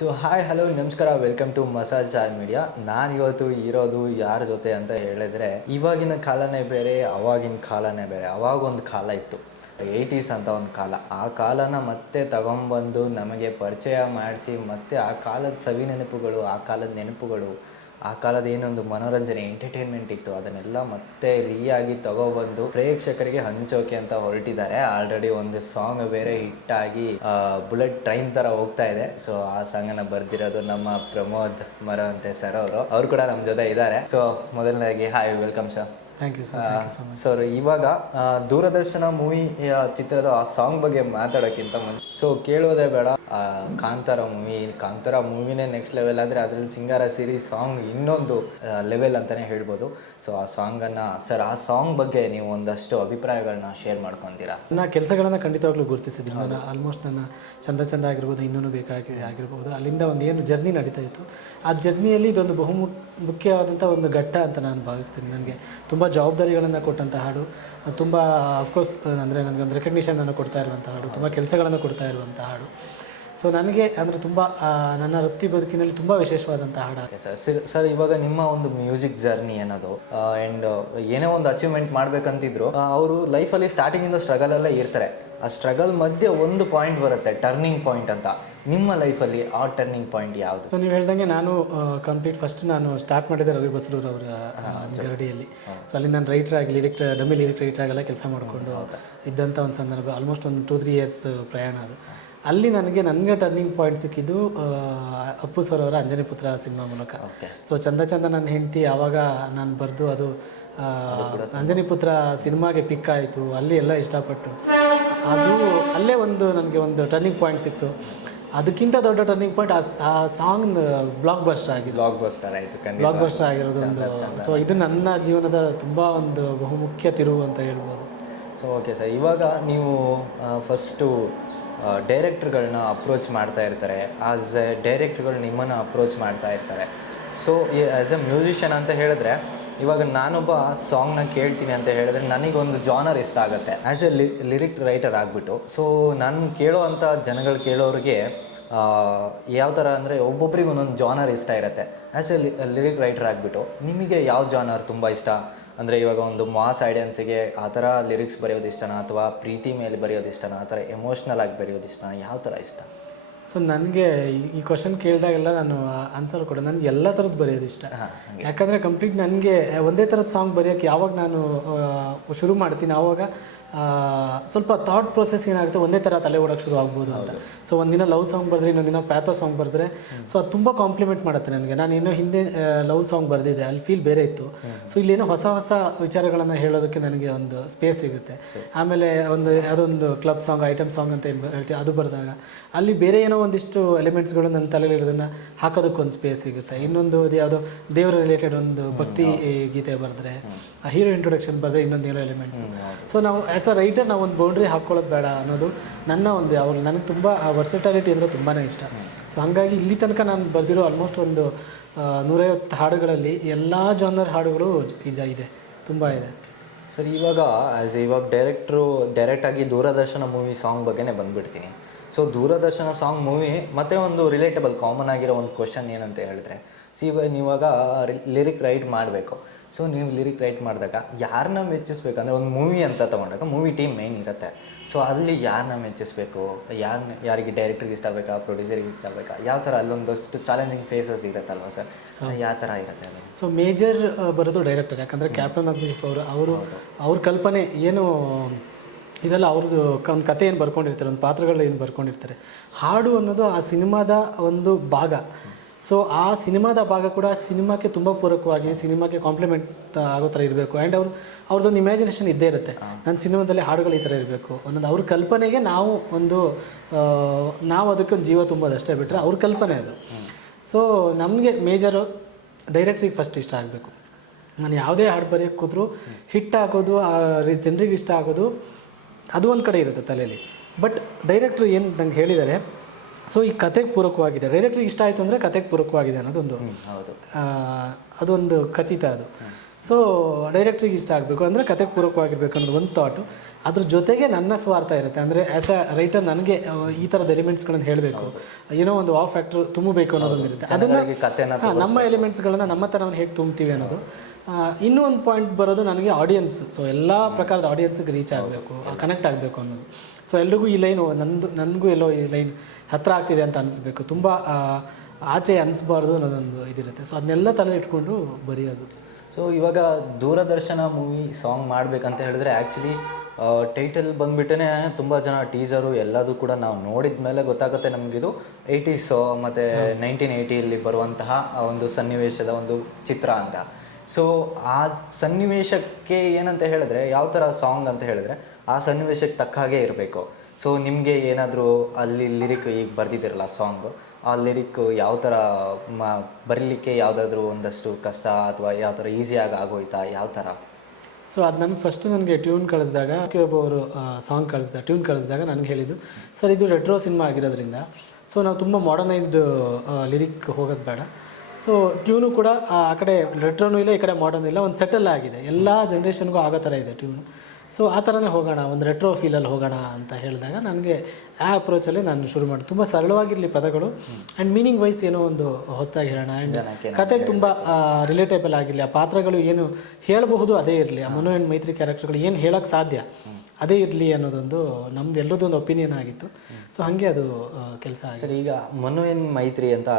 So hi hello ನಮಸ್ಕಾರ, welcome to ಮಸಾಜ್ chai media. ನಾನಿವತ್ತು ಇರೋದು ಯಾರ ಜೊತೆ ಅಂತ ಹೇಳಿದ್ರೆ, ಇವಾಗಿನ ಕಾಲನೇ ಬೇರೆ, ಅವಾಗಿನ ಕಾಲನೇ ಬೇರೆ. ಅವಾಗೊಂದು ಕಾಲ ಇತ್ತು, 80s ಅಂತ ಒಂದು ಕಾಲ. ಆ ಕಾಲನ ಮತ್ತೆ ತಗೊಂಬಂದು ನಮಗೆ ಪರಿಚಯ ಮಾಡಿಸಿ, ಮತ್ತೆ ಆ ಕಾಲದ ಸವಿ ನೆನಪುಗಳು, ಆ ಕಾಲದ ನೆನಪುಗಳು, ಆ ಕಾಲದ ಏನೊಂದು ಮನೋರಂಜನೆ ಎಂಟರ್ಟೈನ್ಮೆಂಟ್ ಇತ್ತು, ಅದನ್ನೆಲ್ಲ ಮತ್ತೆ ಆಗಿ ತಗೊಬಂದು ಪ್ರೇಕ್ಷಕರಿಗೆ ಹಂಚೋಕೆ ಅಂತ ಹೊರಟಿದ್ದಾರೆ. ಆಲ್ರೆಡಿ ಒಂದು ಸಾಂಗ್ ಬೇರೆ ಹಿಟ್ಟಾಗಿ ಬುಲೆಟ್ ಟ್ರೈನ್ ತರ ಹೋಗ್ತಾ ಇದೆ. ಸೊ ಆ ಸಾಂಗ್ ಅನ್ನ ಬರ್ದಿರೋದು ನಮ್ಮ ಪ್ರಮೋದ್ ಮರವಂತೆ ಸರ್ ಅವರು ಕೂಡ ನಮ್ಮ ಜೊತೆ ಇದ್ದಾರೆ. ಸೊ ಮೊದಲನೇದಾಗಿ hi, welcome sir. Thank you sir. Sir, ಇವಾಗ ದೂರದರ್ಶನ ಮೂವಿ ಚಿತ್ರದ ಆ ಸಾಂಗ್ ಬಗ್ಗೆ ಮಾತಾಡೋಕ್ಕಿಂತ ಮುಂಚೆ ಸೊ ಕೇಳೋದೇ ಬೇಡ, ಕಾಂತಾರ ಮೂವಿನೇ ನೆಕ್ಸ್ಟ್ ಲೆವೆಲ್ ಆದರೆ ಅದರಲ್ಲಿ ಸಿಂಗಾರ ಸಿರಿ ಸಾಂಗ್ ಇನ್ನೊಂದು ಲೆವೆಲ್ ಅಂತಲೇ ಹೇಳ್ಬೋದು. ಸೊ ಆ ಸಾಂಗ್ ಬಗ್ಗೆ ನೀವು ಒಂದಷ್ಟು ಅಭಿಪ್ರಾಯಗಳನ್ನ ಶೇರ್ ಮಾಡ್ಕೊತೀರಾ? ನನ್ನ ಕೆಲಸಗಳನ್ನು ಖಂಡಿತವಾಗ್ಲೂ ಗುರುತಿಸಿದ್ದೀನಿ. ನಾನು ಆಲ್ಮೋಸ್ಟ್ ನನ್ನ ಚಂದ ಆಗಿರ್ಬೋದು, ಇನ್ನೂ ಆಗಿರ್ಬೋದು, ಅಲ್ಲಿಂದ ಒಂದು ಏನು ಜರ್ನಿ ನಡೀತಾ ಇತ್ತು, ಆ ಜರ್ನಿಯಲ್ಲಿ ಇದೊಂದು ಮುಖ್ಯವಾದಂಥ ಒಂದು ಘಟ್ಟ ಅಂತ ನಾನು ಭಾವಿಸ್ತೀನಿ. ನನಗೆ ತುಂಬ ಜವಾಬ್ದಾರಿಗಳನ್ನು ಕೊಟ್ಟಂಥ ಹಾಡು, ತುಂಬ ಅಫ್ಕೋರ್ಸ್ ಅಂದರೆ ನನಗೊಂದು ರೆಕಗ್ನಿಷನನ್ನು ಕೊಡ್ತಾ ಇರುವಂಥ ಹಾಡು, ತುಂಬ ಕೆಲಸಗಳನ್ನು ಕೊಡ್ತಾ ಇರುವಂಥ ಹಾಡು. ಸೊ ನನಗೆ ಅಂದರೆ ತುಂಬ ನನ್ನ ವೃತ್ತಿ ಬದುಕಿನಲ್ಲಿ ತುಂಬ ವಿಶೇಷವಾದಂಥ ಹಾಡು. ಸರ್, ಇವಾಗ ನಿಮ್ಮ ಒಂದು ಮ್ಯೂಸಿಕ್ ಜರ್ನಿ ಅನ್ನೋದು ಆ್ಯಂಡ್ ಏನೇ ಒಂದು ಅಚೀವ್ಮೆಂಟ್ ಮಾಡ್ಬೇಕಂತಿದ್ರು ಅವರು ಲೈಫಲ್ಲಿ ಸ್ಟಾರ್ಟಿಂಗಿಂದ ಸ್ಟ್ರಗಲಲ್ಲೇ ಇರ್ತಾರೆ. ಆ ಸ್ಟ್ರಗಲ್ ಮಧ್ಯೆ ಒಂದು ಪಾಯಿಂಟ್ ಬರುತ್ತೆ, ಟರ್ನಿಂಗ್ ಪಾಯಿಂಟ್ ಅಂತ. ನಿಮ್ಮ ಲೈಫಲ್ಲಿ ಆ ಟರ್ನಿಂಗ್ ಪಾಯಿಂಟ್ ಯಾವುದು? ಸೊ ನೀವು ಹೇಳ್ದಂಗೆ ನಾನು ಫಸ್ಟ್ ನಾನು ಸ್ಟಾರ್ಟ್ ಮಾಡಿದ್ದೆ ರವಿ ಬಸ್ರೂರ್ ಅವರ ಗರಡಿಯಲ್ಲಿ. ಸೊ ಅಲ್ಲಿ ನಾನು ರೈಟರ್ ಆಗಿ ಡಮ್ಮಿ ಲಿರಿಕ್ ರೈಟರ್ ಆಗೆಲ್ಲ ಕೆಲಸ ಮಾಡಿಕೊಂಡು ಇದ್ದಂಥ ಒಂದು ಸಂದರ್ಭ, ಆಲ್ಮೋಸ್ಟ್ ಒಂದು 2-3 ಇಯರ್ಸ್ ಪ್ರಯಾಣ ಅದು. ಅಲ್ಲಿ ನನಗೆ ಟರ್ನಿಂಗ್ ಪಾಯಿಂಟ್ ಸಿಕ್ಕಿದ್ದು ಅಪ್ಪು ಸರ್ ಅವರ ಅಂಜನಿ ಪುತ್ರ ಸಿನಿಮಾ ಮೂಲಕ. ಸೊ ಚಂದ ನನ್ನ ಹೆಂಡತಿ ಆವಾಗ ನಾನು ಬರೆದು ಅದು ಅಂಜನಿ ಪುತ್ರ ಸಿನಿಮಾಗೆ ಪಿಕ್ ಆಯಿತು. ಅಲ್ಲಿ ಎಲ್ಲ ಇಷ್ಟಪಟ್ಟು ಅದು ಅಲ್ಲೇ ನನಗೆ ಒಂದು ಟರ್ನಿಂಗ್ ಪಾಯಿಂಟ್ ಸಿಕ್ತು. ಅದಕ್ಕಿಂತ ದೊಡ್ಡ ಟರ್ನಿಂಗ್ ಪಾಯಿಂಟ್ ಆ ಸಾಂಗ್ ಬ್ಲಾಕ್ ಬಸ್ಟರ್ ಆಗಿರೋದು ಒಂದು. ಸೊ ಇದು ನನ್ನ ಜೀವನದ ತುಂಬ ಒಂದು ಬಹುಮುಖ್ಯ ತಿರುವು ಅಂತ ಹೇಳ್ಬೋದು. ಸೊ ಓಕೆ ಸರ್, ಇವಾಗ ನೀವು ಫಸ್ಟು ಡೈರೆಕ್ಟ್ರುಗಳನ್ನ ಅಪ್ರೋಚ್ ಮಾಡ್ತಾ ಇರ್ತಾರೆ, ಆಸ್ ಎ ಡೈರೆಕ್ಟ್ರುಗಳು ನಿಮ್ಮನ್ನು ಅಪ್ರೋಚ್ ಮಾಡ್ತಾ ಇರ್ತಾರೆ. ಸೊ ಆ್ಯಸ್ ಎ ಮ್ಯೂಸಿಷಿಯನ್ ಅಂತ ಹೇಳಿದ್ರೆ, ಇವಾಗ ನಾನೊಬ್ಬ ಸಾಂಗ್ನ ಕೇಳ್ತೀನಿ ಅಂತ ಹೇಳಿದ್ರೆ ನನಗೊಂದು ಜಾನರ್ ಇಷ್ಟ ಆಗುತ್ತೆ ಆ್ಯಸ್ ಎ ಲಿರಿಕ್ ರೈಟರ್ ಆಗಿಬಿಟ್ಟು. ಸೊ ನಾನು ಕೇಳೋ ಅಂಥ ಕೇಳೋರಿಗೆ ಯಾವ ಥರ ಅಂದರೆ ಒಬ್ಬೊಬ್ರಿಗೆ ಒಂದೊಂದು ಜಾನರ್ ಇಷ್ಟ ಇರುತ್ತೆ. ಆ್ಯಸ್ ಎ ಲಿರಿಕ್ ರೈಟರ್ ಆಗಿಬಿಟ್ಟು ನಿಮಗೆ ಯಾವ ಜಾನರ್ ತುಂಬ ಇಷ್ಟ? ಅಂದರೆ ಇವಾಗ ಒಂದು ಮಾಸ್ ಆಡಿಯನ್ಸಿಗೆ ಆ ಥರ ಲಿರಿಕ್ಸ್ ಬರೆಯೋದು ಇಷ್ಟನಾ, ಅಥವಾ ಪ್ರೀತಿ ಮೇಲೆ ಬರೆಯೋದು ಇಷ್ಟನಾ, ಆ ಥರ ಎಮೋಷ್ನಲ್ ಆಗಿ ಬರೆಯೋದು ಇಷ್ಟನಾ, ಯಾವ ಥರ ಇಷ್ಟ? ಸೊ ನನಗೆ ಈ ಕ್ವಶನ್ ಕೇಳಿದಾಗೆಲ್ಲ ನಾನು ಆನ್ಸರ್ ಕೊಡೋ, ನನಗೆ ಎಲ್ಲ ಥರದ್ದು ಬರೆಯೋದು ಇಷ್ಟ. ಯಾಕಂದರೆ ಕಂಪ್ಲೀಟ್ ನನಗೆ ಒಂದೇ ಥರದ ಸಾಂಗ್ ಬರೆಯೋಕ್ಕೆ ಯಾವಾಗ ನಾನು ಶುರು ಮಾಡ್ತೀನಿ ಆವಾಗ ಸ್ವಲ್ಪ ಥಾಟ್ ಪ್ರೊಸೆಸ್ ಏನಾಗುತ್ತೆ, ಒಂದೇ ಥರ ತಲೆ ಓಡೋಕ್ಕೆ ಶುರು ಆಗ್ಬೋದು ಅಂತ. ಸೊ ಒಂದಿನ ಲವ್ ಸಾಂಗ್ ಬರೆದ್ರೆ, ಇನ್ನೊಂದಿನ ಪ್ಯಾಥೋ ಸಾಂಗ್ ಬರೆದ್ರೆ, ಸೊ ಅದು ತುಂಬ ಕಾಂಪ್ಲಿಮೆಂಟ್ ಮಾಡುತ್ತೆ ನನಗೆ. ನಾನು ಏನೋ ಹಿಂದೆ ಲವ್ ಸಾಂಗ್ ಬರೆದಿದ್ದೆ, ಅಲ್ಲಿ ಫೀಲ್ ಬೇರೆ ಇತ್ತು. ಸೊ ಇಲ್ಲೇನೋ ಹೊಸ ವಿಚಾರಗಳನ್ನು ಹೇಳೋದಕ್ಕೆ ನನಗೆ ಒಂದು ಸ್ಪೇಸ್ ಸಿಗುತ್ತೆ. ಆಮೇಲೆ ಯಾವುದೊಂದು ಕ್ಲಬ್ ಸಾಂಗ್, ಐಟಮ್ ಸಾಂಗ್ ಅಂತ ಏನು ಹೇಳ್ತೀವಿ, ಅದು ಬರೆದಾಗ ಅಲ್ಲಿ ಬೇರೆ ಏನೋ ಒಂದಿಷ್ಟು ಎಲಿಮೆಂಟ್ಸ್ಗಳು ನನ್ನ ತಲೆಯಲ್ಲಿರೋದನ್ನು ಹಾಕೋದಕ್ಕೊಂದು ಸ್ಪೇಸ್ ಸಿಗುತ್ತೆ. ಇನ್ನೊಂದು ಯಾವುದೋ ದೇವರ ರಿಲೇಟೆಡ್ ಒಂದು ಭಕ್ತಿ ಗೀತೆ ಬರೆದ್ರೆ, ಹೀರೋ ಇಂಟ್ರೊಡಕ್ಷನ್ ಬರೆದ್ರೆ ಇನ್ನೊಂದು ಏನೋ ಎಲಿಮೆಂಟ್ಸ್. ಸೊ ನಾವು ಆ್ಯಸ್ ಅ ರೈಟರ್ ನಾವು ಒಂದು ಬೌಂಡ್ರಿ ಹಾಕ್ಕೊಳ್ಳೋದು ಬೇಡ ಅನ್ನೋದು ನನ್ನ ಒಂದು ಯಾವಾಗ ನನಗೆ ತುಂಬ ವರ್ಸಟಾಲಿಟಿ ಅಂದರೆ ತುಂಬಾ ಇಷ್ಟ. ಸೊ ಹಾಗಾಗಿ ಇಲ್ಲಿ ತನಕ ನಾನು ಬರೆದಿರೋ ಆಲ್ಮೋಸ್ಟ್ ಒಂದು 150 ಹಾಡುಗಳಲ್ಲಿ ಎಲ್ಲ ಜಾನರ್ ಹಾಡುಗಳು ಇದೆ, ತುಂಬ ಇದೆ. ಸರ್, ಇವಾಗ ಡೈರೆಕ್ಟಾಗಿ ದೂರದರ್ಶನ ಮೂವಿ ಸಾಂಗ್ ಬಗ್ಗೆನೇ ಬಂದುಬಿಡ್ತೀನಿ. ಸೊ ದೂರದರ್ಶನ ಸಾಂಗ್ ಮೂವಿ ಮತ್ತು ಒಂದು ರಿಲೇಟಬಲ್ ಕಾಮನ್ ಆಗಿರೋ ಒಂದು ಕ್ವಶನ್ ಏನಂತ ಹೇಳಿದ್ರೆ, ನೀವಾಗ ಲಿರಿಕ್ ರೈಟ್ ಮಾಡಬೇಕು. ಸೊ ನೀವು ಲಿರಿಕ್ ರೈಟ್ ಮಾಡಿದಾಗ ಯಾರನ್ನ ಮೆಚ್ಚಿಸ್ಬೇಕಂದ್ರೆ, ಒಂದು ಮೂವಿ ಅಂತ ತೊಗೊಂಡಾಗ ಮೂವಿ ಟೀಮ್ ಮೇಯ್ನ್ ಇರುತ್ತೆ. ಸೊ ಅಲ್ಲಿ ಯಾರನ್ನ ಮೆಚ್ಚಿಸ್ಬೇಕು, ಯಾರಿಗೆ ಡೈರೆಕ್ಟ್ರಿಗೆ ಇಷ್ಟ ಬೇಕಾ, ಪ್ರೊಡ್ಯೂಸರಿಗೆ ಇಷ್ಟ ಬೇಕಾ, ಯಾವ ಥರ ಅಲ್ಲೊಂದಷ್ಟು ಚಾಲೆಂಜಿಂಗ್ ಫೇಸಸ್ ಇರುತ್ತಲ್ವ ಸರ್, ಯಾವ ಥರ ಇರುತ್ತೆ ಅದು? ಸೊ ಮೇಜರ್ ಬರೋದು ಡೈರೆಕ್ಟರ್, ಯಾಕಂದರೆ ಕ್ಯಾಪ್ಟನ್ ಅಭಿಜಿತ್ ಅವ್ರ ಕಲ್ಪನೆ ಏನು ಇದೆಲ್ಲ ಅವ್ರದ್ದು ಒಂದು ಕತೆ ಏನು ಬರ್ಕೊಂಡಿರ್ತಾರೆ, ಒಂದು ಪಾತ್ರಗಳು ಏನು ಬರ್ಕೊಂಡಿರ್ತಾರೆ. ಹಾಡು ಅನ್ನೋದು ಆ ಸಿನಿಮಾದ ಒಂದು ಭಾಗ. ಸೊ ಆ ಸಿನಿಮಾದ ಭಾಗ ಕೂಡ ಸಿನಿಮಾಕ್ಕೆ ತುಂಬ ಪೂರಕವಾಗಿ, ಸಿನಿಮಾಕ್ಕೆ ಕಾಂಪ್ಲಿಮೆಂಟ್ ಆಗೋ ಥರ ಇರಬೇಕು. ಆ್ಯಂಡ್ ಅವ್ರದ್ದೊಂದು ಇಮ್ಯಾಜಿನೇಷನ್ ಇದ್ದೇ ಇರುತ್ತೆ, ನನ್ನ ಸಿನಿಮಾದಲ್ಲಿ ಹಾಡುಗಳು ಈ ಥರ ಇರಬೇಕು ಅನ್ನೋದು ಅವ್ರ ಕಲ್ಪನೆಗೆ ನಾವು ಅದಕ್ಕೊಂದು ಜೀವ ತುಂಬೋದಷ್ಟೇ ಬಿಟ್ಟರೆ ಅವ್ರ ಕಲ್ಪನೆ ಅದು. ಸೊ ನಮಗೆ ಮೇಜರು ಡೈರೆಕ್ಟ್ರಿಗೆ ಫಸ್ಟ್ ಇಷ್ಟ ಆಗಬೇಕು. ನಾನು ಯಾವುದೇ ಹಾಡು ಬರೆಯೋಕ್ಕೆ ಕೂತ್ರು ಹಿಟ್ ಆಗೋದು, ಜನರಿಗೆ ಇಷ್ಟ ಆಗೋದು ಅದು ಒಂದು ಕಡೆ ಇರುತ್ತೆ ತಲೆಯಲ್ಲಿ. ಬಟ್ ಡೈರೆಕ್ಟ್ರು ಏನು ನಂಗೆ ಹೇಳಿದ್ದಾರೆ, ಸೊ ಈ ಕತೆಗೆ ಪೂರಕವಾಗಿದೆ, ಡೈರೆಕ್ಟ್ರಿಗೆ ಇಷ್ಟ ಆಯಿತು ಅಂದರೆ ಕತೆಗೆ ಪೂರಕವಾಗಿದೆ ಅನ್ನೋದೊಂದು ಅದೊಂದು ಖಚಿತ ಅದು. ಸೊ ಡೈರೆಕ್ಟ್ರಿಗೆ ಇಷ್ಟ ಆಗಬೇಕು ಅಂದರೆ ಕತೆಗೆ ಪೂರಕವಾಗಿರ್ಬೇಕು ಅನ್ನೋದು ಒಂದು ಥಾಟು. ಅದ್ರ ಜೊತೆಗೆ ನನ್ನ ಸ್ವಾರ್ಥ ಇರುತ್ತೆ. ಅಂದರೆ ಆ್ಯಸ್ ಅ ರೈಟರ್ ನನಗೆ ಈ ಥರದ ಎಲಿಮೆಂಟ್ಸ್ಗಳನ್ನು ಹೇಳಬೇಕು, ಏನೋ ಒಂದು ವಾವ್ ಫ್ಯಾಕ್ಟ್ರ್ ತುಂಬಬೇಕು ಅನ್ನೋದೊಂದು ಇರುತ್ತೆ. ಅದನ್ನು ನಮ್ಮ ಎಲಿಮೆಂಟ್ಸ್ಗಳನ್ನ ನಮ್ಮ ಥರ ಹೇಗೆ ತುಂಬ್ತೀವಿ ಅನ್ನೋದು. ಇನ್ನೂ ಒಂದು ಪಾಯಿಂಟ್ ಬರೋದು ನನಗೆ ಆಡಿಯನ್ಸ್. ಸೊ ಎಲ್ಲ ಪ್ರಕಾರದ ಆಡಿಯನ್ಸಿಗೆ ರೀಚ್ ಆಗಬೇಕು, ಕನೆಕ್ಟ್ ಆಗಬೇಕು ಅನ್ನೋದು. ಸೊ ಎಲ್ರಿಗೂ ಈ ಲೈನು ನನಗೂ ಎಲ್ಲೋ ಈ ಲೈನ್ ಹತ್ತಿರ ಆಗ್ತಿದೆ ಅಂತ ಅನಿಸ್ಬೇಕು, ತುಂಬ ಆಚೆ ಅನಿಸ್ಬಾರ್ದು ಅನ್ನೋದೊಂದು ಇದಿರುತ್ತೆ. ಸೊ ಅದನ್ನೆಲ್ಲ ತಲೆ ಇಟ್ಕೊಂಡು ಬರೆಯೋದು. ಸೊ ಇವಾಗ ದೂರದರ್ಶನ ಮೂವಿ ಸಾಂಗ್ ಮಾಡಬೇಕಂತ ಹೇಳಿದ್ರೆ ಆ್ಯಕ್ಚುಲಿ ಟೈಟಲ್ ಬಂದುಬಿಟ್ಟೇ ತುಂಬ ಜನ ಟೀಸರು ಎಲ್ಲದೂ ಕೂಡ ನಾವು ನೋಡಿದ ಮೇಲೆ ಗೊತ್ತಾಗುತ್ತೆ ನಮಗಿದು 80s ಮತ್ತು 1980 ಬರುವಂತಹ ಒಂದು ಸನ್ನಿವೇಶದ ಒಂದು ಚಿತ್ರ ಅಂತ. ಸೊ ಆ ಸನ್ನಿವೇಶಕ್ಕೆ ಏನಂತ ಹೇಳಿದ್ರೆ ಯಾವ ಥರ ಸಾಂಗ್ ಅಂತ ಹೇಳಿದ್ರೆ ಆ ಸನ್ನಿವೇಶಕ್ಕೆ ತಕ್ಕ ಹಾಗೆ ಇರಬೇಕು. ಸೊ ನಿಮಗೆ ಏನಾದರೂ ಅಲ್ಲಿ ಲಿರಿಕ್ ಈಗ ಬರ್ದಿದ್ದೀರಲ್ಲ ಸಾಂಗು, ಆ ಲಿರಿಕ್ ಯಾವ ಥರ ಬರೀಲಿಕ್ಕೆ ಯಾವುದಾದ್ರೂ ಒಂದಷ್ಟು ಕಷ್ಟ ಅಥವಾ ಯಾವ ಥರ ಈಸಿಯಾಗಿ ಆಗೋಯ್ತಾ, ಯಾವ ಥರ? ಸೊ ಅದು ನನಗೆ ಟ್ಯೂನ್ ಕಳಿಸಿದಾಗ ಒಬ್ಬರು ಸಾಂಗ್ ಟ್ಯೂನ್ ಕಳಿಸಿದಾಗ ನನಗೆ ಹೇಳಿದ್ದು, ಸರ್ ಇದು ರೆಟ್ರೋ ಸಿನಿಮಾ ಆಗಿರೋದ್ರಿಂದ ಸೊ ನಾವು ತುಂಬ ಮಾಡರ್ನೈಸ್ಡ್ ಲಿರಿಕ್ ಹೋಗೋದು ಬೇಡ. ಸೊ ಟ್ಯೂನು ಕೂಡ ಆ ಕಡೆ ರೆಟ್ರೋನೂ ಇಲ್ಲ, ಈ ಕಡೆ ಮಾಡರ್ನ್ ಇಲ್ಲ, ಒಂದು ಸೆಟಲ್ ಆಗಿದೆ, ಎಲ್ಲ ಜನ್ರೇಷನ್ಗೂ ಆಗೋ ಥರ ಇದೆ ಟ್ಯೂನು. ಸೊ ಆ ಥರನೇ ಹೋಗೋಣ, ಒಂದು ರೆಟ್ರೋ ಫೀಲಲ್ಲಿ ಹೋಗೋಣ ಅಂತ ಹೇಳಿದಾಗ ನನಗೆ ಆ ಅಪ್ರೋಚಲ್ಲಿ ನಾನು ಶುರು ಮಾಡಿ, ತುಂಬ ಸರಳವಾಗಿರಲಿ ಪದಗಳು ಆ್ಯಂಡ್ ಮೀನಿಂಗ್ ವೈಸ್ ಏನೋ ಒಂದು ಹೊಸದಾಗಿ ಹೇಳೋಣ, ಆ್ಯಂಡ್ ಕತೆಗೆ ತುಂಬ ರಿಲೇಟೇಬಲ್ ಆಗಿರಲಿ, ಆ ಪಾತ್ರಗಳು ಏನು ಹೇಳಬಹುದು ಅದೇ ಇರಲಿ, ಆ ಮನು ಆ್ಯಂಡ್ ಮೈತ್ರಿ ಕ್ಯಾರೆಕ್ಟರ್ಗಳು ಏನು ಹೇಳೋಕ್ಕೆ ಸಾಧ್ಯ ಅದೇ ಇರಲಿ ಅನ್ನೋದೊಂದು ನಮ್ದು ಎಲ್ಲರದೊಂದು ಒಪಿನಿಯನ್ ಆಗಿತ್ತು. ಸೊ ಹಾಗೆ ಅದು ಕೆಲಸ ಆಗಿದೆ. ಸರ್, ಈಗ ಮನು ಆ್ಯಂಡ್ ಮೈತ್ರಿ ಅಂತ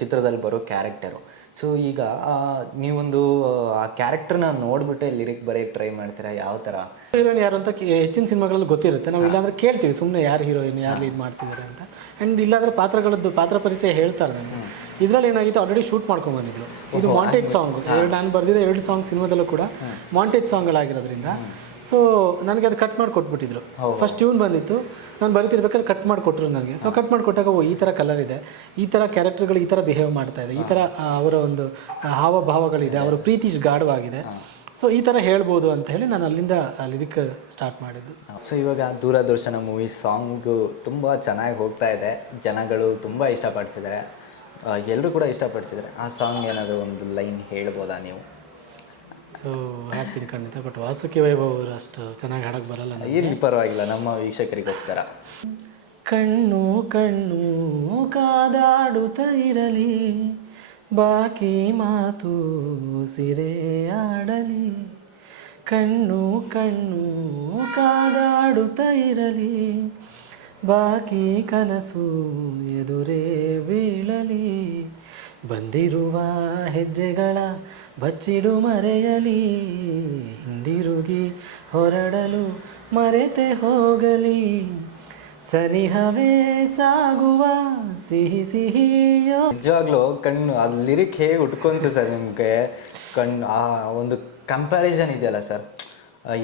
ಚಿತ್ರದಲ್ಲಿ ಬರೋ ಕ್ಯಾರೆಕ್ಟರು, ಸೊ ಈಗ ನೀವೊಂದು ಆ ಕ್ಯಾರೆಕ್ಟರ್ನ ನೋಡ್ಬಿಟ್ಟೆ ಲಿರಿಕ್ ಬರೆಯಕ್ಕೆ ಟ್ರೈ ಮಾಡ್ತೀರಾ, ಯಾವ ಥರ? ಹೀರೋಯಿನ್ ಯಾರು ಅಂತ ಹೆಚ್ಚಿನ ಸಿನಿಮಾಗಳಲ್ಲಿ ಗೊತ್ತಿರುತ್ತೆ, ನಾವು ಇಲ್ಲಾಂದ್ರೆ ಕೇಳ್ತೀವಿ ಸುಮ್ಮನೆ ಯಾರು ಹೀರೋಯಿನ್, ಯಾರು ಲೀಡ್ ಮಾಡ್ತಿದ್ದಾರೆ ಅಂತ. ಆ್ಯಂಡ್ ಇಲ್ಲಾಂದ್ರೆ ಪಾತ್ರ ಪರಿಚಯ ಹೇಳ್ತಾರೆ ನಮಗೆ. ಇದರಲ್ಲಿ ಏನಾಗಿತ್ತು, ಆಲ್ರೆಡಿ ಶೂಟ್ ಮಾಡ್ಕೊಂಡ್ಬಂದಿದ್ರು. ಇದು ಮಾಂಟೇಜ್ ಸಾಂಗ್, ನಾನು ಬರೆದಿರೋ 2 ಸಾಂಗ್ ಸಿನಿಮಾದಲ್ಲೂ ಕೂಡ ಮಾಂಟೇಜ್ ಸಾಂಗ್ಗಳಾಗಿರೋದ್ರಿಂದ ಸೊ ನನಗೆ ಅದು ಕಟ್ ಮಾಡಿ ಕೊಟ್ಬಿಟ್ಟಿದ್ರು. ಫಸ್ಟ್ ಟ್ಯೂನ್ ಬಂದಿತ್ತು, ನಾನು ಬರೀತಿರ್ಬೇಕಾದ್ರೆ ಕಟ್ ಮಾಡಿ ಕೊಟ್ಟರು ನನಗೆ. ಸೊ ಕಟ್ ಮಾಡಿ ಕೊಟ್ಟಾಗ ಈ ಥರ ಕಲರ್ ಇದೆ, ಈ ಥರ ಕ್ಯಾರೆಕ್ಟರ್ಗಳು ಈ ಥರ ಬಿಹೇವ್ ಮಾಡ್ತಾ ಇದೆ, ಈ ಥರ ಅವರ ಒಂದು ಹಾವಭಾವಗಳಿದೆ, ಅವರ ಪ್ರೀತಿ ಗಾಢವಾಗಿದೆ, ಸೊ ಈ ಥರ ಹೇಳ್ಬೋದು ಅಂತ ಹೇಳಿ ನಾನು ಅಲ್ಲಿಂದ ಲಿರಿಕ್ ಸ್ಟಾರ್ಟ್ ಮಾಡಿದ್ದು. ಸೊ ಇವಾಗ ದೂರದರ್ಶನ ಮೂವಿ ಸಾಂಗು ತುಂಬ ಚೆನ್ನಾಗಿ ಹೋಗ್ತಾ ಇದೆ, ಜನಗಳು ತುಂಬ ಇಷ್ಟಪಡ್ತಿದ್ದಾರೆ, ಎಲ್ಲರೂ ಕೂಡ ಇಷ್ಟಪಡ್ತಿದ್ದಾರೆ. ಆ ಸಾಂಗ್ ಏನಾದರೂ ಒಂದು ಲೈನ್ ಹೇಳ್ಬೋದಾ ನೀವು? ಸೊ ಹಾಡ್ತೀನಿ ಖಂಡಿತ, ಬಟ್ ವಾಸುಕಿ ವೈಭವ್ ಅವರು ಅಷ್ಟು ಚೆನ್ನಾಗಿ ಹಾಡೋಕ್ಕೆ ಬರಲ್ಲ. ಇಲ್ಲಿ ಪರವಾಗಿಲ್ಲ, ನಮ್ಮ ವೀಕ್ಷಕರಿಗೋಸ್ಕರ. ಕಣ್ಣು ಕಣ್ಣು ಕಾದಾಡುತ್ತ ಇರಲಿ, ಬಾಕಿ ಮಾತು ಸಿರೆ ಆಡಲಿ, ಕಣ್ಣು ಕಣ್ಣು ಕಾದಾಡುತ್ತ ಇರಲಿ, ಬಾಕಿ ಕನಸು ಎದುರೇ ಬೀಳಲಿ, ಬಂದಿರುವ ಹೆಜ್ಜೆಗಳ ಬಚ್ಚಿಡು ಮರೆಯಲಿ, ಹಿಂದಿರುಗಿ ಹೊರಡಲು ಮರೆತೆ ಹೋಗಲಿ, ಸನಿಹವೇ ಸಾಗುವ ಸಿಹಿ ಸಿಹಿಯೋ. ನಿಜವಾಗ್ಲೂ ಕಣ್ಣು ಅದು ಲಿರಿಕ್ ಹೇಗೆ ಉಟ್ಕೊಂತು ಸರ್ ನಿಮಗೆ? ಆ ಒಂದು ಕಂಪ್ಯಾರಿಸನ್ ಇದೆಯಲ್ಲ ಸರ್,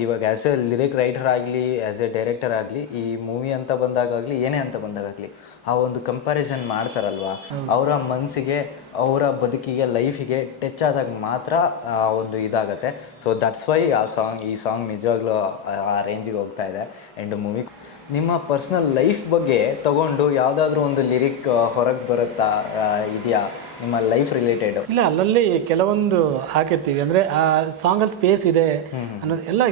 ಇವಾಗ ಆ್ಯಸ್ ಎ ಲಿರಿಕ್ ರೈಟರ್ ಆಗಲಿ, ಆ್ಯಸ್ ಎ ಡೈರೆಕ್ಟರ್ ಆಗಲಿ, ಈ ಮೂವಿ ಅಂತ ಬಂದಾಗಲಿ ಏನೇ ಅಂತ ಬಂದಾಗಲಿ ಆ ಒಂದು ಕಂಪ್ಯಾರಿಸನ್ ಮಾಡ್ತಾರಲ್ವ, ಅವರ ಮನಸ್ಸಿಗೆ, ಅವರ ಬದುಕಿಗೆ, ಲೈಫಿಗೆ ಟಚ್ ಆದಾಗ ಮಾತ್ರ ಒಂದು ಇದಾಗತ್ತೆ. ಸೊ ದಟ್ಸ್ ವೈ ಈ ಸಾಂಗ್ ನಿಜವಾಗ್ಲೂ ಆ ರೇಂಜಿಗೆ ಹೋಗ್ತಾ ಇದೆ. ಆ್ಯಂಡ್ ಮೂವಿ ನಿಮ್ಮ ಪರ್ಸ್ನಲ್ ಲೈಫ್ ಬಗ್ಗೆ ತಗೊಂಡು ಯಾವುದಾದ್ರೂ ಒಂದು ಲಿರಿಕ್ ಹೊರಗೆ ಬರುತ್ತಾ, ಇದೆಯಾ ನಿಮ್ಮ ಲೈಫ್ ರಿಲೇಟೆಡ್? ಇಲ್ಲ, ಅಲ್ಲಲ್ಲಿ ಕೆಲವೊಂದು ಹಾಕಿರ್ತೀವಿ, ಅಂದರೆ ಆ ಸಾಂಗಲ್ಲಿ ಸ್ಪೇಸ್ ಇದೆ ಅನ್ನೋದು ಎಲ್ಲ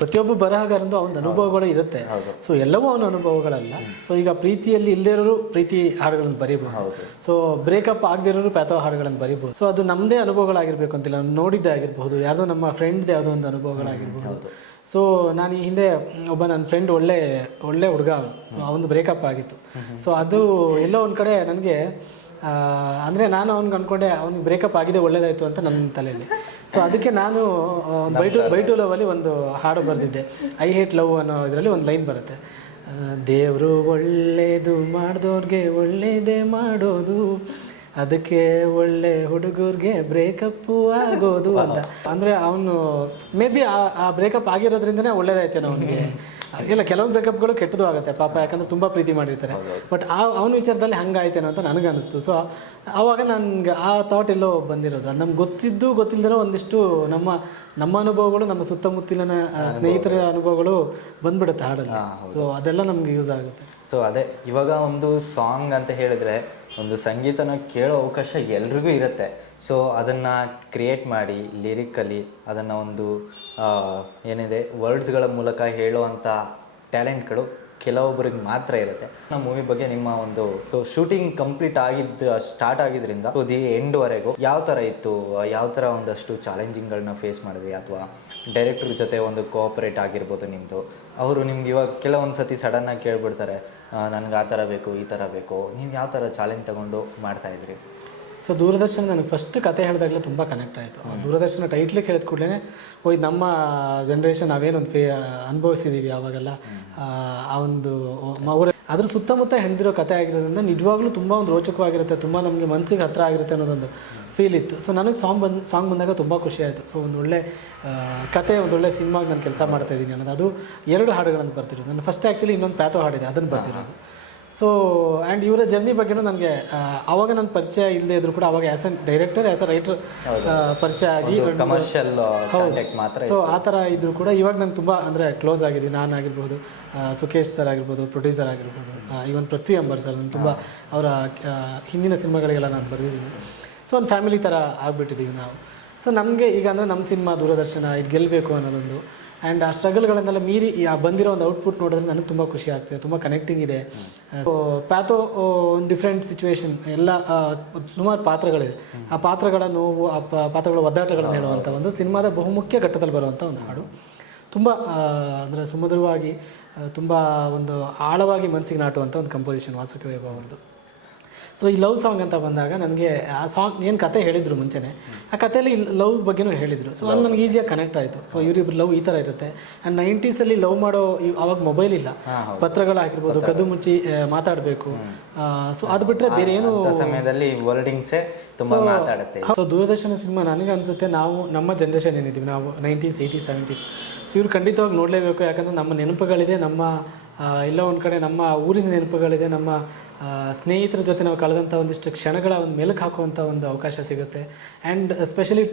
ಪ್ರತಿಯೊಬ್ಬ ಬರಹಗಾರಂದು ಅವನ ಅನುಭವಗಳು ಇರುತ್ತೆ. ಸೊ ಎಲ್ಲವೂ ಅವನ ಅನುಭವಗಳಲ್ಲ. ಸೊ ಈಗ ಪ್ರೀತಿಯಲ್ಲಿ ಇಲ್ಲದಿರೋರು ಪ್ರೀತಿ ಹಾಡುಗಳನ್ನು ಬರೀಬಹುದು, ಸೊ ಬ್ರೇಕಪ್ ಆಗದಿರೋರು ಪ್ಯಾಥೋ ಹಾಡುಗಳನ್ನು ಬರೀಬಹುದು. ಸೊ ಅದು ನಮ್ಮದೇ ಅನುಭವಗಳಾಗಿರ್ಬೇಕು ಅಂತಿಲ್ಲ, ನೋಡಿದ್ದೇ ಆಗಿರ್ಬಹುದು, ಯಾವುದೋ ನಮ್ಮ ಫ್ರೆಂಡ್ದೇ ಯಾವುದೋ ಒಂದು ಅನುಭವಗಳಾಗಿರ್ಬಹುದು. ಸೊ ನಾನು ಈ ಹಿಂದೆ ಒಬ್ಬ ನನ್ನ ಫ್ರೆಂಡ್ ಒಳ್ಳೆ ಹುಡುಗ, ಸೊ ಅವನು ಬ್ರೇಕಪ್ ಆಗಿತ್ತು. ಸೊ ಅದು ಎಲ್ಲೋ ಒಂದು ಕಡೆ ನನಗೆ ಅಂದರೆ ನಾನು ಅವ್ನಿಗೆ ಅಂದ್ಕೊಂಡೆ ಅವ್ನಿಗೆ ಬ್ರೇಕಪ್ ಆಗಿದೆ, ಒಳ್ಳೇದಾಯಿತು ಅಂತ ನನ್ನ ತಲೆಯಲ್ಲಿ. ಸೊ ಅದಕ್ಕೆ ನಾನು ಬೈಟು ಲವಲ್ಲಿ ಒಂದು ಹಾಡು ಬರೆದಿದ್ದೆ, ಐ ಹೇಟ್ ಲವ್ ಅನ್ನೋ ಇದರಲ್ಲಿ ಒಂದು ಲೈನ್ ಬರುತ್ತೆ, ದೇವರು ಒಳ್ಳೇದು ಮಾಡಿದವ್ರಿಗೆ ಒಳ್ಳೇದೇ ಮಾಡೋದು, ಅದಕ್ಕೆ ಒಳ್ಳೆ ಹುಡುಗರಿಗೆ ಬ್ರೇಕಪ್ಪು ಆಗೋದು ಅಂತ. ಅಂದರೆ ಅವನು ಮೇ ಬಿ ಆ ಬ್ರೇಕಪ್ ಆಗಿರೋದ್ರಿಂದನೇ ಒಳ್ಳೇದಾಯ್ತೇನೋ ಅವನಿಗೆ. ಇಲ್ಲ, ಕೆಲವೊಂದು ಬ್ರೇಕಪ್ಗಳು ಕೆಟ್ಟದ್ದು ಆಗುತ್ತೆ ಪಾಪ, ಯಾಕಂದರೆ ತುಂಬ ಪ್ರೀತಿ ಮಾಡಿರ್ತಾರೆ. ಬಟ್ ಅವನ ವಿಚಾರದಲ್ಲಿ ಹಂಗಾಯ್ತೇನೋ ಅಂತ ನನಗೆ ಅನಿಸ್ತು. ಸೊ ಆವಾಗ ನನಗೆ ಆ ಥಾಟ್ ಎಲ್ಲೋ ಬಂದಿರೋದು. ಅದು ನಮ್ಗೆ ಗೊತ್ತಿಲ್ಲದಿರೋ ಒಂದಿಷ್ಟು ನಮ್ಮ ಅನುಭವಗಳು, ನಮ್ಮ ಸುತ್ತಮುತ್ತಲಿನ ಸ್ನೇಹಿತರ ಅನುಭವಗಳು ಬಂದ್ಬಿಡುತ್ತೆ ಹಾಡಲ್ಲಿ. ಸೊ ಅದೆಲ್ಲ ನಮ್ಗೆ ಯೂಸ್ ಆಗುತ್ತೆ. ಸೊ ಅದೇ ಇವಾಗ ಒಂದು ಸಾಂಗ್ ಅಂತ ಹೇಳಿದ್ರೆ ಒಂದು ಸಂಗೀತನ ಕೇಳೋ ಅವಕಾಶ ಎಲ್ರಿಗೂ ಇರುತ್ತೆ. ಸೊ ಅದನ್ನು ಕ್ರಿಯೇಟ್ ಮಾಡಿ ಲಿರಿಕಲಿ ಅದನ್ನು ಒಂದು ಏನಿದೆ ವರ್ಡ್ಸ್ಗಳ ಮೂಲಕ ಹೇಳುವಂಥ ಟ್ಯಾಲೆಂಟ್ಗಳು ಕೆಲವೊಬ್ಬರಿಗೆ ಮಾತ್ರ ಇರುತ್ತೆ. ನಮ್ಮ ಮೂವಿ ಬಗ್ಗೆ ನಿಮ್ಮ ಒಂದು ಶೂಟಿಂಗ್ ಕಂಪ್ಲೀಟ್ ಸ್ಟಾರ್ಟ್ ಆಗಿದ್ದರಿಂದ ದಿ ಎಂಡ್ವರೆಗೂ ಯಾವ ಥರ ಇತ್ತು, ಯಾವ ಥರ ಒಂದಷ್ಟು ಚಾಲೆಂಜಿಂಗ್ಗಳನ್ನ ಫೇಸ್ ಮಾಡಿದ್ವಿ, ಅಥವಾ ಡೈರೆಕ್ಟ್ರ್ ಜೊತೆ ಒಂದು ಕೋಆಪ್ರೇಟ್ ಆಗಿರ್ಬೋದು ನಿಮ್ಮದು. ಅವರು ನಿಮ್ಗೆ ಇವಾಗ ಕೆಲವೊಂದು ಸತಿ ಸಡನ್ನಾಗಿ ಕೇಳ್ಬಿಡ್ತಾರೆ, ನನಗೆ ಆ ಥರ ಬೇಕು ಈ ಥರ ಬೇಕು, ನೀವು ಯಾವ ಥರ ಚಾಲೆಂಜ್ ತೊಗೊಂಡು ಮಾಡ್ತಾಯಿದ್ರಿ? ಸೊ ದೂರದರ್ಶನ ನನಗೆ ಫಸ್ಟ್ ಕತೆ ಹೇಳಿದಾಗಲೇ ತುಂಬ ಕನೆಕ್ಟ್ ಆಯಿತು. ದೂರದರ್ಶನ ಟೈಟ್ಲಿ ಕೇಳಿದ ಕೂಡಲೇ ಇದು ನಮ್ಮ ಜನ್ರೇಷನ್ ನಾವೇನೊಂದು ಅನುಭವಿಸಿದ್ದೀವಿ ಆವಾಗೆಲ್ಲ, ಆ ಒಂದು ಅದ್ರ ಸುತ್ತಮುತ್ತ ಹೆಣ್ದಿರೋ ಕತೆ ಆಗಿರೋದ್ರಿಂದ ನಿಜವಾಗ್ಲೂ ತುಂಬ ಒಂದು ರೋಚಕವಾಗಿರುತ್ತೆ, ತುಂಬ ನಮಗೆ ಮನಸ್ಸಿಗೆ ಹತ್ತಿರ ಆಗಿರುತ್ತೆ ಅನ್ನೋದೊಂದು ಫೀಲ್ ಇತ್ತು. ಸೊ ನನಗೆ ಸಾಂಗ್ ಬಂದಾಗ ತುಂಬ ಖುಷಿ ಆಯಿತು. ಸೊ ಒಂದು ಒಳ್ಳೆ ಕತೆ, ಒಂದು ಒಳ್ಳೆ ಸಿನಿಮಾಗೆ ನಾನು ಕೆಲಸ ಮಾಡ್ತಾಯಿದ್ದೀನಿ ಅನ್ನೋದು. ಅದು 2 ಹಾಡುಗಳನ್ನು ಬರ್ತಿರೋದು. ನಾನು ಫಸ್ಟ್ ಆ್ಯಕ್ಚುಲಿ ಇನ್ನೊಂದು ಪ್ಯಾಥೋ ಹಾಡಿದೆ, ಅದನ್ನು ಬರ್ತಿರೋದು. ಸೊ ಆ್ಯಂಡ್ ಇವರ ಜರ್ನಿ ಬಗ್ಗೆನೂ ನನಗೆ ಆವಾಗ ನನ್ನ ಪರಿಚಯ ಇಲ್ಲದೆ ಇದ್ರು ಕೂಡ ಅವಾಗ as a director as a writer ಪರಿಚಯ ಆಗಿ ಕಮರ್ಷಿಯಲ್ ಮಾತ್ರ. ಸೊ ಆ ಥರ ಇದ್ದರೂ ಕೂಡ ಇವಾಗ ನಾನು ತುಂಬ ಅಂದರೆ ಕ್ಲೋಸ್ ಆಗಿದ್ದೀನಿ. ನಾನು ಆಗಿರ್ಬೋದು, ಸುಕೇಶ್ ಸರ್ ಆಗಿರ್ಬೋದು, ಪ್ರೊಡ್ಯೂಸರ್ ಆಗಿರ್ಬೋದು, ಇವನ್ ಪೃಥ್ವಿ ಅಂಬರ್ ಸರ್, ನಾನು ತುಂಬ ಅವರ ಹಿಂದಿನ ಸಿನಿಮಾಗಳಿಗೆಲ್ಲ ನಾನು ಬರೆದಿದ್ದೀನಿ. ಸೊ ಒಂದು ಫ್ಯಾಮಿಲಿ ಥರ ಆಗಿಬಿಟ್ಟಿದ್ದೀವಿ ನಾವು. ಸೊ ನಮಗೆ ಈಗ ಅಂದರೆ ನಮ್ಮ ಸಿನಿಮಾ ದೂರದರ್ಶನ ಇದು ಗೆಲ್ಲಬೇಕು ಅನ್ನೋದೊಂದು, ಆ್ಯಂಡ್ ಆ ಸ್ಟ್ರಗಲ್ಗಳನ್ನೆಲ್ಲ ಮೀರಿ ಬಂದಿರೋ ಒಂದು ಔಟ್ಪುಟ್ ನೋಡಿದ್ರೆ ನನಗೆ ತುಂಬ ಖುಷಿ ಆಗ್ತಿದೆ, ತುಂಬ ಕನೆಕ್ಟಿಂಗ್ ಇದೆ. ಸೊ ಪ್ಯಾಥೋ ಒಂದು ಡಿಫ್ರೆಂಟ್ ಸಿಚುವೇಶನ್, ಎಲ್ಲ ಸುಮಾರು ಪಾತ್ರಗಳಿದೆ. ಆ ಪಾತ್ರಗಳ ನೋವು, ಆ ಪಾತ್ರಗಳ ಒದ್ದಾಟಗಳನ್ನು ಹೇಳುವಂಥ ಒಂದು ಸಿನಿಮಾದ ಬಹುಮುಖ್ಯ ಘಟ್ಟದಲ್ಲಿ ಬರುವಂಥ ಒಂದು ಹಾಡು. ತುಂಬ ಅಂದರೆ ಸುಮಧುರವಾಗಿ, ತುಂಬ ಒಂದು ಆಳವಾಗಿ ಮನಸ್ಸಿಗೆ ನಾಟುವಂಥ ಒಂದು ಕಂಪೋಸಿಷನ್ ವಾಸುಕಿ ವೈಭವ್ ಅವ್ರದ್ದು. ಸೊ ಈ ಲವ್ ಸಾಂಗ್ ಅಂತ ಬಂದಾಗ ನನಗೆ ಆ ಸಾಂಗ್ ಏನು ಕತೆ ಹೇಳಿದರು ಮುಂಚೆನೇ, ಆ ಕಥೆಯಲ್ಲಿ ಲವ್ ಬಗ್ಗೆನೂ ಹೇಳಿದರು. ಸೊ ಅದು ನನಗೆ ಈಸಿಯಾಗಿ ಕನೆಕ್ಟ್ ಆಯಿತು. ಸೊ ಇವರಿಬ್ರು ಲವ್ ಈ ಥರ ಇರುತ್ತೆ. ಆ್ಯಂಡ್ 90s ಲವ್ ಮಾಡೋ ಆವಾಗ ಮೊಬೈಲ್ ಇಲ್ಲ, ಪತ್ರಗಳಾಗಿರ್ಬೋದು, ಕದ್ದು ಮುಚ್ಚಿ ಮಾತಾಡಬೇಕು. ಸೊ ಅದು ಬಿಟ್ಟರೆ ಬೇರೆ ಏನು ಸಮಯದಲ್ಲಿ ವರ್ಡಿಂಗ್ಸೇ ತುಂಬ ಮಾತಾಡುತ್ತೆ. ಸೊ ದೂರದರ್ಶನ ಸಿನಿಮಾ ನನಗೆ ಅನಿಸುತ್ತೆ, ನಾವು ನಮ್ಮ ಜನ್ರೇಷನ್ ಏನಿದ್ದೀವಿ, ನಾವು 90s 80s 70s, ಸೊ ಇವ್ರು ಖಂಡಿತವಾಗಿ ನೋಡಲೇಬೇಕು. ಯಾಕಂದರೆ ನಮ್ಮ ನೆನಪುಗಳಿದೆ, ನಮ್ಮ ಎಲ್ಲ ಒಂದು ಕಡೆ ನಮ್ಮ ಊರಿನ ನೆನಪುಗಳಿದೆ, ನಮ್ಮ ಸ್ನೇಹಿತರ ಜೊತೆ ನಾವು ಕಳೆದಂಥ ಒಂದಿಷ್ಟು ಕ್ಷಣಗಳ ಒಂದು ಮೆಲುಕು ಹಾಕುವಂಥ ಒಂದು ಅವಕಾಶ ಸಿಗುತ್ತೆ. ಆ್ಯಂಡ್ ಎಸ್ಪೆಷಲಿ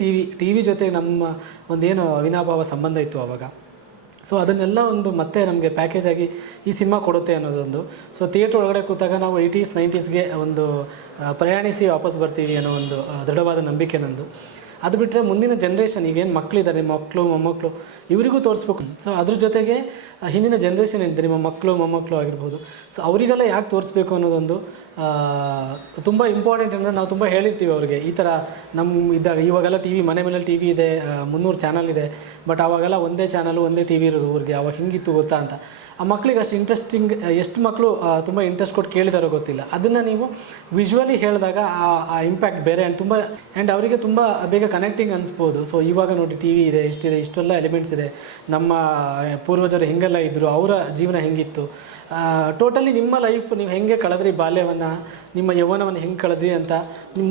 ಟಿ ವಿ ಜೊತೆ ನಮ್ಮ ಒಂದೇನು ಅವಿನಾಭಾವ ಸಂಬಂಧ ಇತ್ತು ಆವಾಗ. ಸೊ ಅದನ್ನೆಲ್ಲ ಒಂದು ಮತ್ತೆ ನಮಗೆ ಪ್ಯಾಕೇಜ್ ಆಗಿ ಈ ಸಿನಿಮಾ ಕೊಡುತ್ತೆ ಅನ್ನೋದೊಂದು. ಸೊ ಥಿಯೇಟ್ರ್ ಒಳಗಡೆ ಕೂತಾಗ ನಾವು 80s 90sಗೆ ಒಂದು ಪ್ರಯಾಣಿಸಿ ವಾಪಸ್ ಬರ್ತೀವಿ ಅನ್ನೋ ಒಂದು ದೃಢವಾದ ನಂಬಿಕೆ ನಂದು. ಅದು ಬಿಟ್ಟರೆ ಮುಂದಿನ ಜನ್ರೇಷನ್, ಈಗೇನು ಮಕ್ಕಳಿದ್ದಾರೆ, ಮಕ್ಕಳು ಮೊಮ್ಮಕ್ಕಳು, ಇವರಿಗೂ ತೋರಿಸ್ಬೇಕು. ಸೊ ಅದ್ರ ಜೊತೆಗೆ ಹಿಂದಿನ ಜನ್ರೇಷನ್ ಏನಿದೆ, ನಿಮ್ಮ ಮಕ್ಕಳು ಮೊಮ್ಮಕ್ಕಳು ಆಗಿರ್ಬೋದು, ಸೊ ಅವರಿಗೆಲ್ಲ ಯಾಕೆ ತೋರಿಸ್ಬೇಕು ಅನ್ನೋದೊಂದು ತುಂಬ ಇಂಪಾರ್ಟೆಂಟ್. ಅಂದರೆ ನಾವು ತುಂಬ ಹೇಳಿರ್ತೀವಿ ಅವ್ರಿಗೆ, ಈ ಥರ ನಮ್ಮ ಇದ್ದಾಗ ಇವಾಗೆಲ್ಲ ಟಿ ವಿ ಮನೆ ಮೇಲೆ ಟಿ ವಿ ಇದೆ, 300 ಚಾನಲ್ ಇದೆ, ಬಟ್ ಆವಾಗೆಲ್ಲ ಒಂದೇ ಚಾನಲು ಒಂದೇ ಟಿ ವಿ ಇರೋದು ಊರಿಗೆ. ಅವಾಗ ಹಿಂಗಿತ್ತು ಗೊತ್ತಾ ಅಂತ. ಆ ಮಕ್ಕಳಿಗೆ ಅಷ್ಟು ಇಂಟ್ರೆಸ್ಟಿಂಗ್, ಎಷ್ಟು ಮಕ್ಕಳು ತುಂಬ ಇಂಟ್ರೆಸ್ಟ್ ಕೊಟ್ಟು ಕೇಳಿದಾರೋ ಗೊತ್ತಿಲ್ಲ. ಅದನ್ನು ನೀವು ವಿಜುವಲಿ ಹೇಳಿದಾಗ ಆ ಇಂಪ್ಯಾಕ್ಟ್ ಬೇರೆ. ಆ್ಯಂಡ್ ಅವರಿಗೆ ತುಂಬ ಬೇಗ ಕನೆಕ್ಟಿಂಗ್ ಅನಿಸ್ಬೋದು. ಸೊ ಇವಾಗ ನೋಡಿ ಟಿ ವಿ ಇದೆ, ಇಷ್ಟಿದೆ, ಇಷ್ಟೆಲ್ಲ ಎಲಿಮೆಂಟ್ಸ್ ಇದೆ, ನಮ್ಮ ಪೂರ್ವಜರು ಹೆಂಗೆಲ್ಲ ಇದ್ದರು, ಅವರ ಜೀವನ ಹೆಂಗಿತ್ತು, ಟೋಟಲಿ ನಿಮ್ಮ ಲೈಫ್ ನೀವು ಹೆಂಗೆ ಕಳೆದ್ರಿ, ಬಾಲ್ಯವನ್ನು, ನಿಮ್ಮ ಯೌವನವನ್ನು ಹೆಂಗೆ ಕಳೆದ್ರಿ ಅಂತ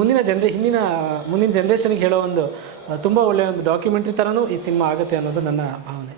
ಮುಂದಿನ ಜನ್ರೇಷನ್ಗೆ ಹೇಳೋ ಒಂದು ತುಂಬ ಒಳ್ಳೆಯ ಒಂದು ಡಾಕ್ಯುಮೆಂಟ್ರಿ ಥರನೂ ಈ ಸಿನಿಮಾ ಆಗುತ್ತೆ ಅನ್ನೋದು ನನ್ನ ಭಾವನೆ.